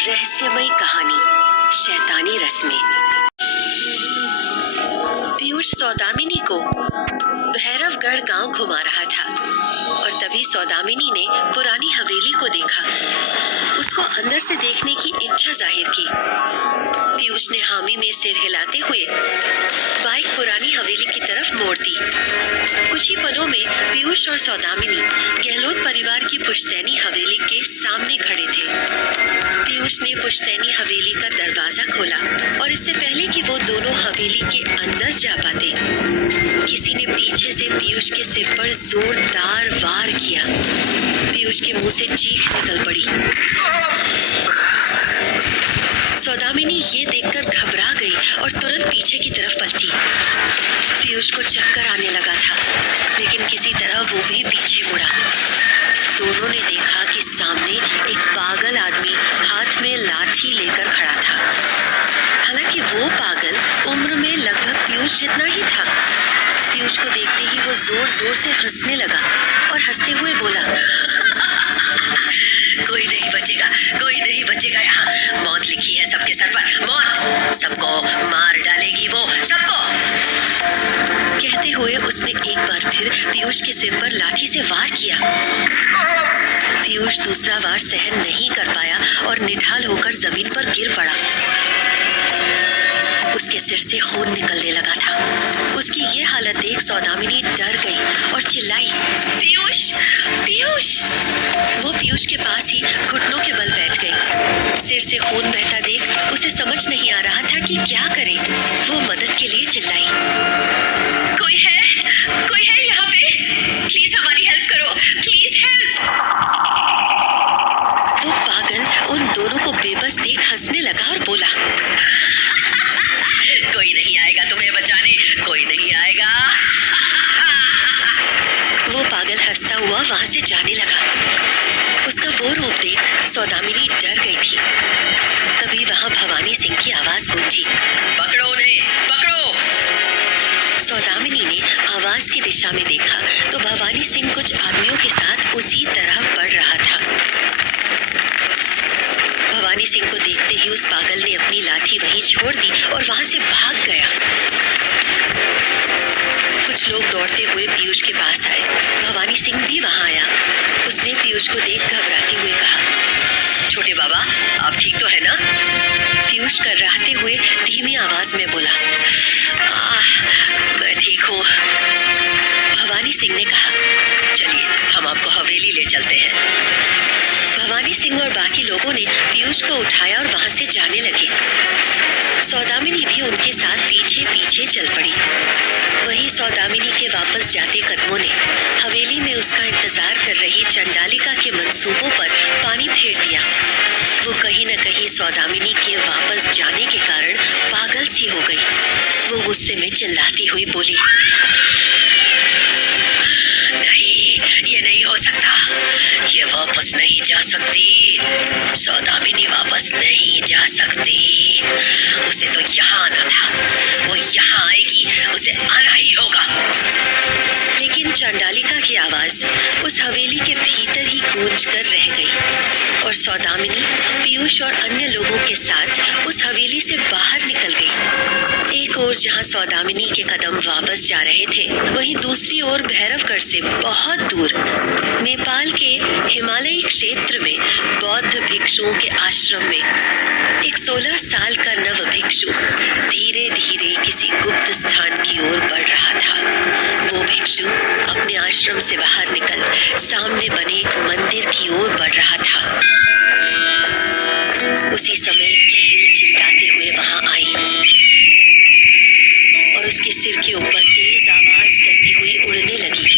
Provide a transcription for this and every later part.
रहस्यमयी कहानी शैतानी रस में। पीयूष सौदामिनी को भैरवगढ़ गांव घुमा रहा था और तभी सौदामिनी ने पुरानी हवेली को देखा। उसको अंदर से देखने की इच्छा जाहिर की। पीयूष ने हामी में सिर हिलाते हुए बाइक पुरानी हवेली की तरफ मोड़ दी। कुछ ही पलों में पीयूष और सौदामिनी गहलोत परिवार की पुश्तैनी हवेली के सामने खड़े थे। पीयूष ने पुश्तैनी हवेली का दरवाजा खोला और इससे पहले कि वो दोनों हवेली के अंदर जा पाते, किसी ने पीछे से पीयूष के सिर पर जोरदार वार किया। पीयूष के मुंह से चीख निकल पड़ी। सौदामिनी ये देखकर घबरा गई और तुरंत पीछे की तरफ पलटी। पीयूष को चक्कर आने लगा था, लेकिन किसी तरह वो भी पीछे मुड़ा। दोनों ने देखा कि सामने एक पागल आदमी हाथ में लाठी लेकर खड़ा था। हालांकि वो पागल उम्र में लगभग पीयूष जितना ही था। पीयूष को देखते ही वो जोर जोर से हंसने लगा और हंसते हुए बोला, कोई नहीं बचेगा, कोई नहीं बचेगा यहाँ। मौत लिखी है सबके सर पर, मौत सबको मार डालेगी वो, सबको। कहते हुए उसने एक बार फिर पीयूष के सिर पर लाठी से वार किया। पीयूष दूसरा वार सहन नहीं कर पाया और निढाल होकर जमीन पर गिर पड़ा। उसके सिर से खून निकलने लगा था। उसकी ये हालत देख सौदामिनी डर गई और चिल्लाई, पीयूष, पीयूष। वो पीयूष के पास ही घुटनों के बल बैठ गई। सिर से खून बहता देख उसे समझ नहीं आ रहा था कि क्या करे। वो मदद के लिए चिल्लाई, कोई है यहाँ पे? प्लीज हमारी हेल्प करो, प्लीज हेल्प। वो पागल उन दोनों को बेबस देख हंसने लगा और बोला, कोई नहीं आएगा तुम्हें बचाने, कोई नहीं आएगा। वो पागल हंसता हुआ वहां से जाने लगा। उसका वो रूप देख सौदामिनी डर गई थी। तभी वहां भवानी सिंह की आवाज गूंजी, पकड़ो उन्हें, पकड़ो। सौदामिनी ने आवाज की दिशा में देखा तो भवानी सिंह कुछ आदमियों के साथ उसी तरह बढ़ रहा था। भवानी सिंह को देखते ही उस पागल ने अपनी लाठी वहीं छोड़ दी और वहां से भाग गया। कुछ लोग दौड़ते हुए पीयूष के पास आए। भवानी सिंह भी वहां आया। उसने पीयूष को देख घबराते हुए कहा, छोटे बाबा आप ठीक तो है ना? पीयूष कर्राते हुए धीमी आवाज में बोला, मैं ठीक हूँ। भवानी सिंह ने कहा, चलिए हम आपको हवेली ले चलते हैं। भवानी सिंह और बाकी लोगों ने पीयूष को उठाया और वहां से जाने लगे। सौदामिनी भी उनके साथ पीछे पीछे चल पड़ी। वहीं सौदामिनी के वापस जाते कदमों ने हवेली में उसका इंतजार कर रही चंडालिका के मंसूबों पर पानी फेर दिया। वो कहीं न कहीं सौदामिनी के वापस जाने के कारण पागल सी हो गई। वो गुस्से में चिल्लाती हुई बोली, नहीं, ये नहीं हो सकता, ये वापस नहीं जा सकती। सौदामिनी वापस नहीं जा सकती। उसे तो यहाँ आना था, वो यहाँ आएगी, उसे आना ही होगा। लेकिन चंडालिका की आवाज उस हवेली के भीतर ही गूंज कर रह गई और सौदामिनी पीयूष और अन्य लोगों के साथ उस हवेली से बाहर निकल गई। एक ओर जहां सौदामिनी के कदम वापस जा रहे थे, वहीं दूसरी ओर भैरवगढ़ से बहुत दूर नेपाल के हिमालयी क्षेत्र में बौद्ध भिक्षुओं के आश्रम में एक 16 साल का नव भिक्षु धीरे धीरे किसी गुप्त स्थान की ओर बढ़ रहा था। वो भिक्षु अपने आश्रम से बाहर निकल सामने बने एक मंदिर की ओर बढ़ रहा था। उसी समय चील चिल्लाते हुए वहां आई और उसके सिर के ऊपर तेज आवाज करती हुई उड़ने लगी।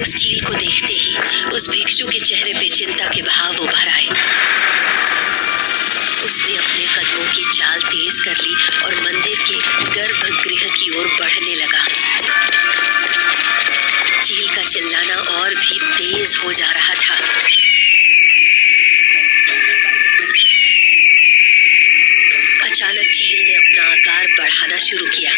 उस चील को देखते ही उस भिक्षु के चेहरे पे चिंता के भाव उभर आए। उसने अपने कदमों की चाल तेज कर ली और मंदिर के गर्भगृह की ओर बढ़ने लगा। चील का चिल्लाना और भी तेज हो जा रहा था। अचानक चील ने अपना आकार बढ़ाना शुरू किया।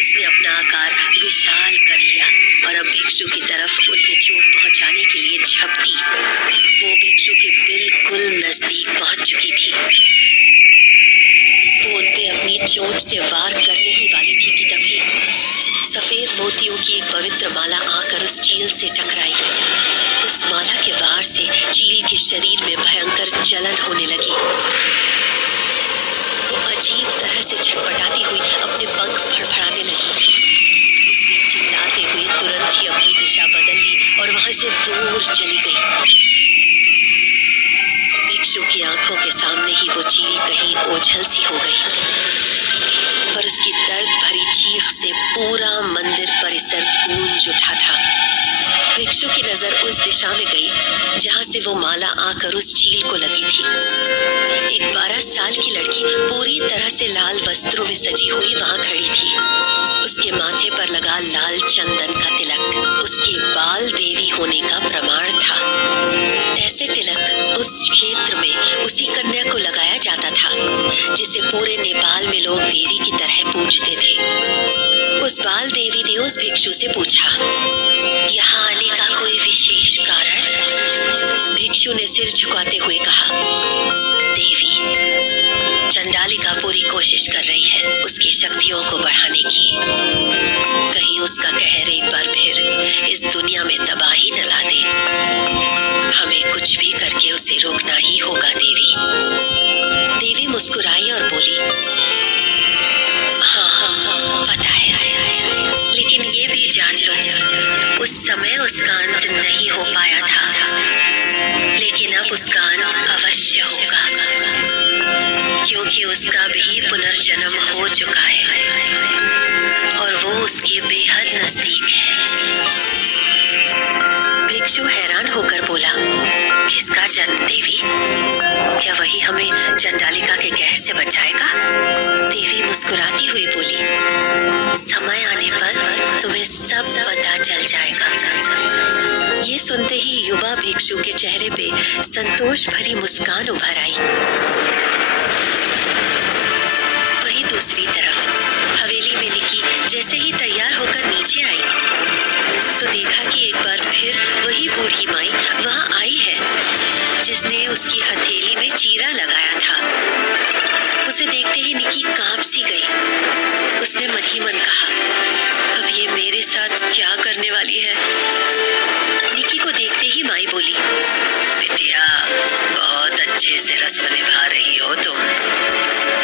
उसने अपना आकार विशाल कर लिया और अब भिक्षु की तरफ उन्हें चोट पहुंचाने के लिए झपटी। वो भिक्षु के बिल्कुल नजदीक पहुंच चुकी थी। वो उन पे अपनी चोंच से वार करने ही वाली थी कि तभी सफेद मोतियों की एक पवित्र माला आकर उस चील से टकराई। उस माला के वार से चील के शरीर में भयंकर जलन होने लगी। वो अजीब तरह से छटपटाती हुई अपने पंख फड़फड़ाने लगी। उसने चिल्लाते हुए तुरंत ही अपनी दिशा बदल ली और वहां से दूर चली गई। भिक्षु की आंखों के सामने ही वो चील कहीं ओझल सी हो गई, पर उसकी दर्द भरी चीख से पूरा मंदिर परिसर गूंज उठा था। भिक्षु की नजर उस दिशा में गई जहां से वो माला आकर उस चील को लगी थी। एक 12 साल की लड़की पूरी तरह से लाल वस्त्रों में सजी हुई वहां खड़ी थी। उसके माथे पर लगा लाल चंदन का तिलक उसके बाल देवी होने का प्रमाण था। ऐसे तिलक उस क्षेत्र में उसी कन्या को लगाया जाता था जिसे पूरे नेपाल में लोग देवी की तरह पूजते थे। उस बाल देवी ने उस भिक्षु से पूछा, यहाँ आने का कोई विशेष कारण? भिक्षु ने सिर झुकाते हुए कहा, देवी, चंडालिका पूरी कोशिश कर रही है उसकी शक्तियों को बढ़ाने की। कहीं उसका कहर एक बार फिर इस दुनिया में तबाही न ला दे। हमें कुछ भी करके उसे रोकना ही होगा देवी। देवी मुस्कुराई और बोली, हाँ, पता है, लेकिन ये भी जान लो उस समय उसका अंत नहीं हो पाया था, लेकिन अब उसका अंत अवश्य होगा, क्योंकि उसका भी पुनर्जन्म हो चुका है और वो उसके बेहद नजदीक है। भिक्षु हैरान होकर बोला, किसका जन्म देवी? क्या वही हमें चंडालिका के कहर से बचाएगा? देवी मुस्कुराती हुई बोली, समय आने पर तुम्हें सब पता चल जाएगा। ये सुनते ही युवा भिक्षु के चेहरे पे संतोष भरी मुस्कान उभर आई। वहीं दूसरी तरफ हवेली में निकी जैसे ही तैयार होकर नीचे आई तो देखा कि एक बार फिर वही बूढ़ी माई वहां आई है जिसने उसकी हथेली में चीरा लगाया था। उसे देखते ही निकी कांप सी गई। उसने मन ही मन कहा, अब ये मेरे साथ क्या करने वाली है? निकी को देखते ही माई बोली, बिटिया, बहुत अच्छे से रस्म निभा रही हो तुम।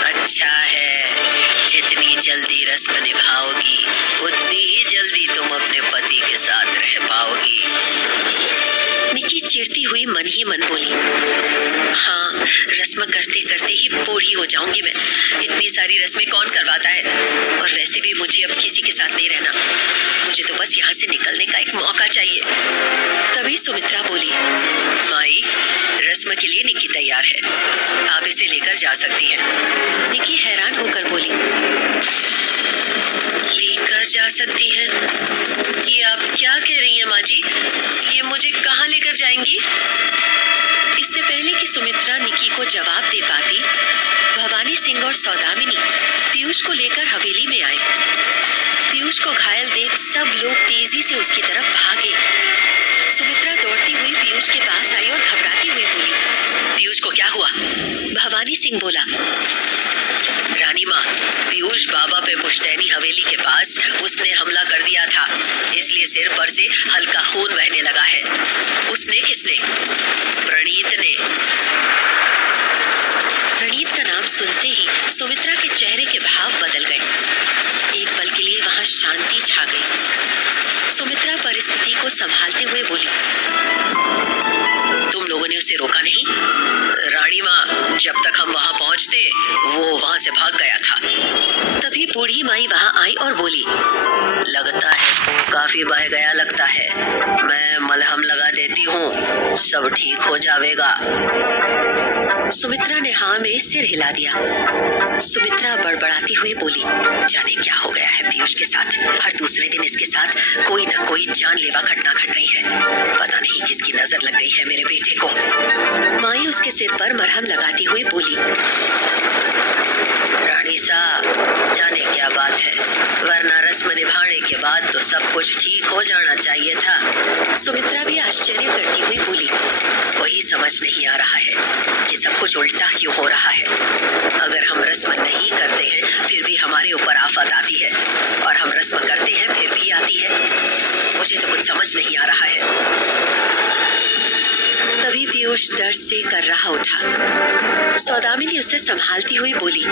अच्छा है, जितनी जल्दी रस्म निभाओगी उतनी ही जल्दी तुम अपने पति के साथ रह पाओगी। निकी चिढ़ती हुई मन ही मन बोली, हाँ, रस्म करते करते ही बूढ़ी हो जाऊंगी मैं। इतनी सारी रस्में कौन करवाता है? और वैसे भी मुझे अब किसी के साथ नहीं रहना। मुझे तो बस यहाँ से निकलने का एक मौका चाहिए। तभी सुमित्रा बोली, माई, रस्म के लिए निकी तैयार है, आप इसे लेकर जा सकती हैं। निकी हैरान होकर बोली, लेकर जा सकती हैं? ये आप क्या कह रही हैं माँ जी? ये मुझे कहाँ लेकर जाएंगी? इससे पहले कि सुमित्रा निकी को जवाब दे पाती, भवानी सिंह और सौदामिनी पीयूष को लेकर हवेली में आए। पीयूष को घायल देख सब लोग तेजी से उसकी तरफ भागे। सुमित्रा दौड़ती हुई पीयूष के पास आई और घबराती हुई बोली, पीयूष को क्या हुआ? भवानी सिंह बोला, रानी माँ, पीयूष बाबा पे पुश्तैनी हवेली के पास उसने हमला कर दिया था, इसलिए सिर पर से हल्का खून बहने लगा है। उसने किसने? प्रणीत ने। प्रणीत का नाम सुनते ही सुमित्रा के चेहरे के भाव बदल गए। एक पल के लिए वहां शांति छा गई। सुमित्रा परिस्थिति को संभालते हुए बोली, तुम लोगों ने उसे रोका नहीं? रानी माँ, जब तक हम वहां पहुंचते वो वहां से भाग गया था। तभी बूढ़ी माई वहां आई और बोली, लगता है खून काफी बह गया लगता है, मैं मलहम लगा देती हूँ, सब ठीक हो जाएगा। सुमित्रा ने हाँ में सिर हिला दिया। सुमित्रा बड़बड़ाती हुई बोली, जाने क्या हो गया है पीयूष के साथ? हर दूसरे दिन इसके साथ कोई न कोई जानलेवा घटना घट रही है। पता नहीं किसकी नजर लग गई है मेरे बेटे को। माई उसके सिर पर मरहम लगाती हुई बोली, रानी साहब, जाने क्या बात है, वरना रस्म निभाने के बाद तो सब कुछ ठीक हो जाना चाहिए था। सुमित्रा भी आश्चर्य करती हुई बोली, वही समझ नहीं आ रहा है कि सब कुछ उल्टा क्यों हो रहा है। अगर हम रस्म नहीं करते हैं फिर भी हमारे ऊपर आफत आती है, और हम रस्म करते हैं फिर भी आती है। मुझे तो कुछ समझ नहीं आ रहा है। तभी पीयूष दर्द से कर्राहा उठा। सौदामिनी उसे संभालती हुई बोली,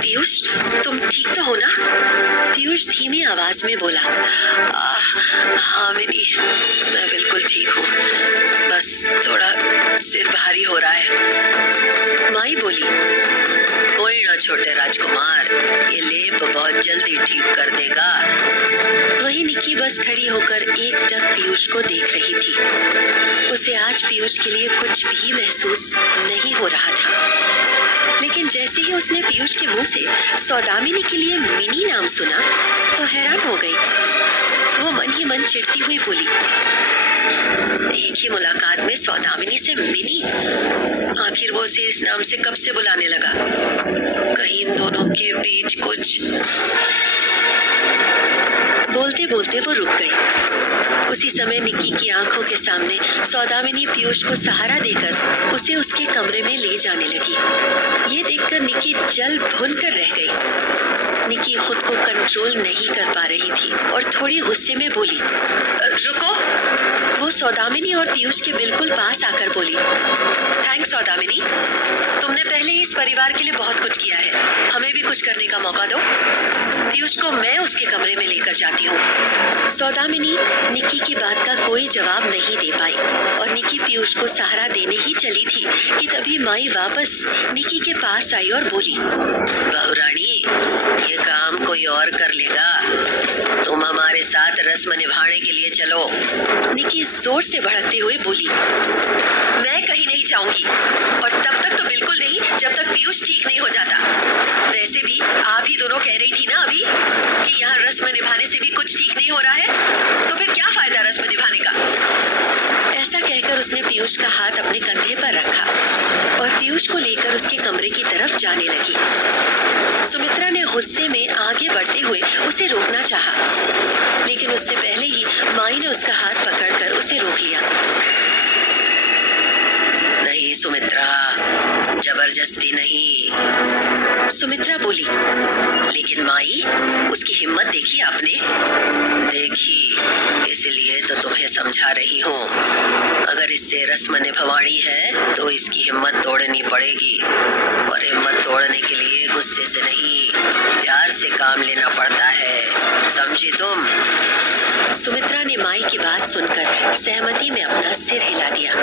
पीयूष, तुम ठीक तो हो ना? पीयूष धीमी आवाज में बोला, हाँ मिनी, मैं बिल्कुल ठीक हूँ, बस थोड़ा सिर भारी हो रहा है। माई बोली, कोई ना छोटे राजकुमार, ये लेप बहुत जल्दी ठीक कर देगा। वहीं निक्की बस खड़ी होकर एकटक पीयूष को देख रही थी। उसे आज पीयूष के लिए कुछ भी महसूस नहीं हो रहा था, लेकिन जैसे ही उसने पीयूष के मुंह से सौदामिनी के लिए मिनी नाम सुना तो हैरान हो गई। वो मन ही मन चिढ़ती हुई बोली, एक ही मुलाकात में सौदामिनी से मिनी? आखिर वो उसे इस नाम से कब से बुलाने लगा? कहीं इन दोनों के बीच कुछ। बोलते बोलते वो रुक गई। उसी समय निक्की की आंखों के सामने सौदामिनी पीयूष को सहारा देकर उसे उसके कमरे में ले जाने लगी। ये देखकर निक्की जल भुन कर रह गई। निक्की खुद को कंट्रोल नहीं कर पा रही थी और थोड़ी गुस्से में बोली, रुको। वो सौदामिनी और पीयूष के बिल्कुल पास आकर बोली, थैंक्स सौदामिनी, तुमने पहले ही इस परिवार के लिए बहुत कुछ किया है, हमें भी कुछ करने का मौका दो। पीयूष को मैं उसके कमरे में लेकर जाती हूँ। सौदामिनी निक्की की बात का कोई जवाब नहीं दे पाई और निक्की पीयूष को सहारा देने ही चली थी कि तभी माई वापस निक्की के पास आई और बोली, बहू रानी, ये काम कोई और कर लेगा, तुम हमारे साथ रस्म निभाने के लिए चलो। निक्की जोर से भड़कते हुए बोली, मैं कहीं नहीं जाऊंगी, और तब तक तो बिल्कुल नहीं जब तक पीयूष ठीक नहीं हो जाता। वैसे भी आप ही दोनों कह रही थी ना अभी कि यहाँ रस्म निभाने से भी कुछ ठीक नहीं हो रहा है, तो फिर क्या फायदा रस्म निभाने का? ऐसा कहकर उसने पीयूष का हाथ अपने कंधे पर रखा और पीयूष को लेकर उसके कमरे की तरफ जाने लगी। सुमित्रा ने गुस्से में आगे बढ़ते हुए उसे रोकना चाहा, लेकिन उससे पहले ही माई ने उसका हाथ पकड़कर उसे रोक लिया। नहीं सुमित्रा, जबरदस्ती नहीं। सुमित्रा बोली, लेकिन माई, उसकी हिम्मत देखी आपने? देखी, इसलिए तो तुम्हें समझा रही हूँ। अगर इससे रस्म निभवानी है तो इसकी हिम्मत तोड़नी पड़ेगी, और हिम्मत तोड़ने के लिए गुस्से से नहीं, प्यार से काम लेना पड़ता है, समझी तुम? सुमित्रा ने माई की बात सुनकर सहमति में अपना सिर हिला दिया,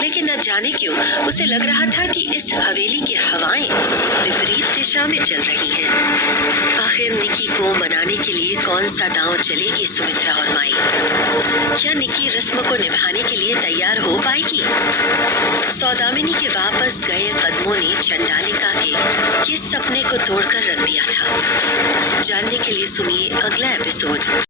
लेकिन न जाने क्यों उसे लग रहा था कि इस हवेली की हवाएं विपरीत दिशा में चल रही हैं। आखिर निक्की को मनाने के लिए कौन सा दांव चलेगी सुमित्रा और माई? क्या निक्की रस्म को निभाने के लिए तैयार हो पाएगी? सौदामिनी के वापस गए कदमों ने चंडालिका के किस सपने को तोड़कर रख दिया था? जानने के लिए सुनिए अगला एपिसोड।